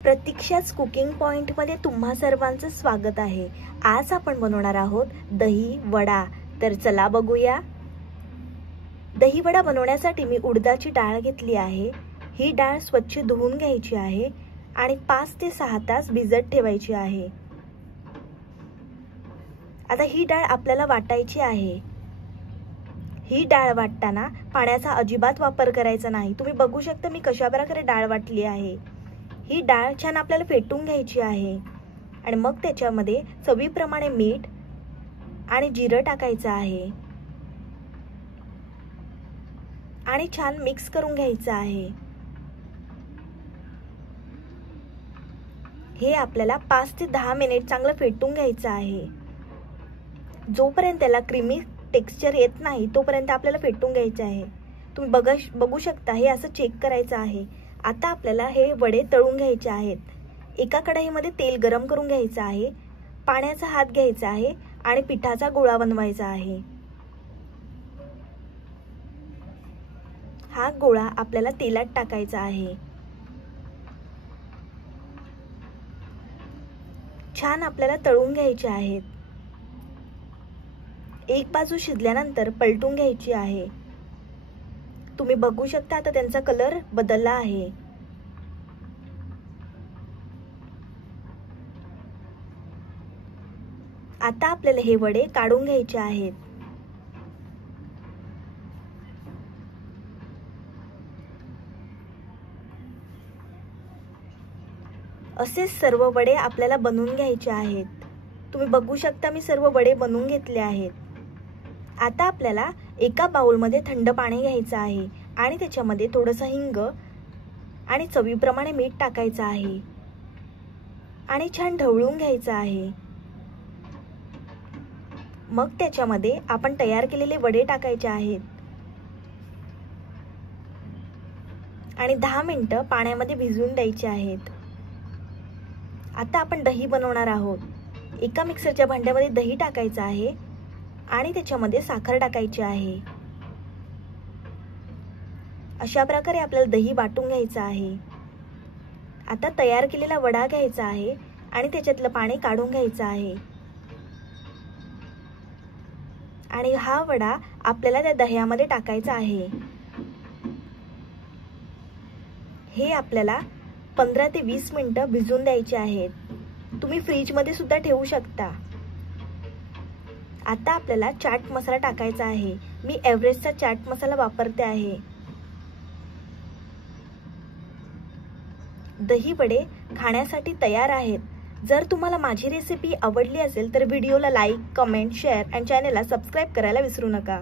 प्रतीक्षाच cooking पॉइंटमध्ये तुम्हा सर्वांचं स्वागत आहे। आज आपण बनवणार आहोत दही वडा। तर चला बघूया। दही वडा बनवण्यासाठी मी उडदाची डाळ घेतली आहे। ही डाळ स्वच्छ धुवून घ्यायची आहे आणि 5 ते 6 तास भिजत ठेवायची आहे। आता ही डाळ आपल्याला वाटायची आहे। ही डाळ वाटताना पाण्याचा अजिबात वापर करायचा नाही। तुम्ही बघू शकता मी कशा प्रकारे डाळ वाटली आहे। ही डाळ छान आपल्याला फेटून घ्यायची आहे आणि मग त्याच्यामध्ये चवीप्रमाणे मीठ आणि जिरं टाकायचं आहे आणि छान मिक्स करून घ्यायचं आहे। हे आपल्याला 5 ते 10 मिनिट चांगलं फेटून घ्यायचं आहे। जोपर्यंत त्याला क्रीमी टेक्स्चर येत नाही तोपर्यंत आपल्याला फेटून घ्यायचं आहे। तुम्ही बघू शकता हे असं चेक करायचं आहे। आता आपल्याला हे वडे तळून घ्यायचे आहेत। एका कढईमध्ये तेल गरम करून घ्यायचं आहे, पाण्याचा हात घ्यायचा आहे आणि पिठाचा गोळा बनवायचा आहे। हा गोळा आपल्याला तेलात टाकायचा आहे। छान आपल्याला तळून घ्यायचे आहेत। एक बाजू शिजल्यानंतर पलटून घ्यायची आहे। तुम्ही बघू शकता आता त्यांचा कलर बदलला आहे। आता आपल्याला हे वडे काढून घ्यायचे आहेत। असे सर्व वडे आपल्याला बनवून घ्यायचे आहेत। तुम्ही बघू शकता मी सर्व वडे बनवून घेतले आहेत। आता आपल्याला एका बाउलमध्ये थंड पाणी घ्यायचं आहे आणि त्याच्यामध्ये थोडंसं हिंग आणि चवीप्रमाणे मीठ टाकायचं आहे आणि छान ढवळून घ्यायचं आहे। मग त्याच्यामध्ये आपण तयार केलेले वडे टाकायचे आहेत आणि 10 मिनिटं पाण्यामध्ये भिजवून द्यायचे आहेत। आता आपण दही बनवणार आहोत। एका मिक्सरच्या भांड्यामध्ये दही टाकायचं आहे आणि त्याच्यामध्ये साखर टाकायची आहे। अशा प्रकारे आपल्याला दही वाटून घ्यायचं आहे। आता तयार केलेला वडा घ्यायचा आहे आणि त्याच्यातलं पाणी काढून घ्यायचं आहे आणि हा वडा आपल्याला त्या दह्यामध्ये टाकायचा आहे। हे आपल्याला 15 ते 20 मिनिटं भिजून द्यायचे आहेत। तुम्ही फ्रीज मध्ये सुद्धा ठेवू शकता। आता आपल्याला चाट मसाला टाकायचा आहे। मी एव्हरेस्टचा चाट मसाला वापरते आहे। दही वडे खाण्यासाठी तयार आहेत। जर तुम्हाला माझी रेसिपी आवडली असेल तर व्हिडिओला लाईक, कमेंट, शेअर आणि चॅनलला सबस्क्राइब करायला विसरू नका।